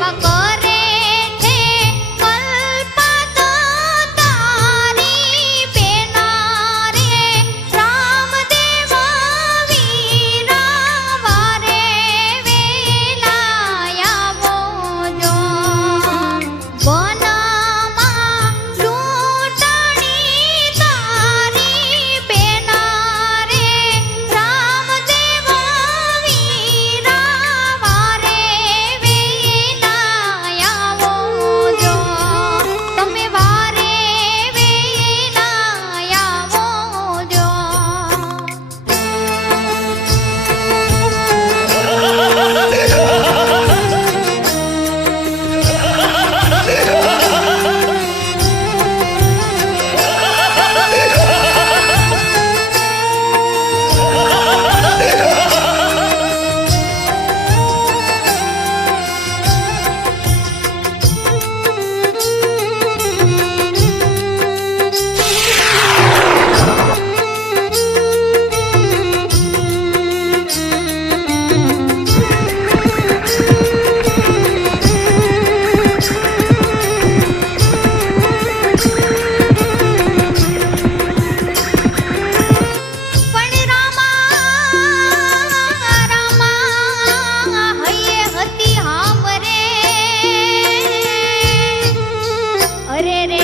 Và अरे रे